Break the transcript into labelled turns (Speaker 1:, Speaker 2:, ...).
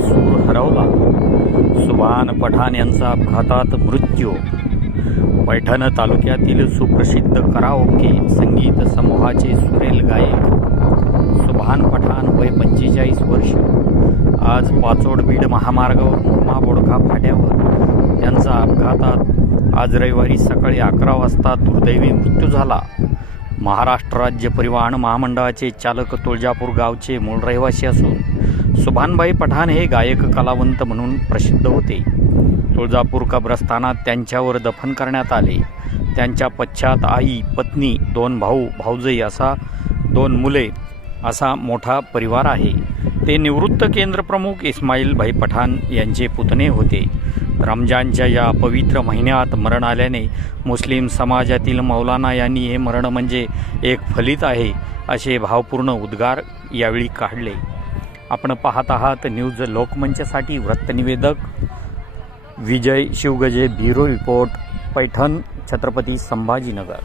Speaker 1: सूर हरवला सुभान पठाण यांचा अपघातात मृत्यू. पैठण तालुक्यातील सुप्रसिद्ध कराओके संगीत समूहाचे सुरेल गायक. सुभान पठाण वय पंचेचाळीस वर्ष. आज पाचोड बीड महामार्गावर मुर्मा बोडखा फाट्यावर. त्यांचा अपघातात आज रविवारी सकाळी अकरा वाजता दुर्दैवी मृत्यू झाला. महाराष्ट्र राज्य परिवहन महामंडळाचे चालक तुळजापूर गावचे मूळ रहिवासी असून सुभानभाई पठाण हे गायक कलावंत म्हणून प्रसिद्ध होते. तुळजापूर कब्रस्थानात त्यांच्यावर दफन करण्यात आले. त्यांच्या पश्चात आई पत्नी दोन भाऊ भाऊजई असा दोन मुले असा मोठा परिवार आहे. ते निवृत्त केंद्रप्रमुख इस्माईल भाई पठाण यांचे पुतणे होते. रमजानच्या या पवित्र महिन्यात मरण आल्याने मुस्लिम समाजातील मौलाना यांनी हे मरण म्हणजे एक फलित आहे असे भावपूर्ण उद्गार यावेळी काढले. आपण पाहत आहात न्यूज लोकमंचसाठी वृत्तनिवेदक विजय शिवगजे ब्युरो रिपोर्ट पैठण छत्रपती संभाजीनगर.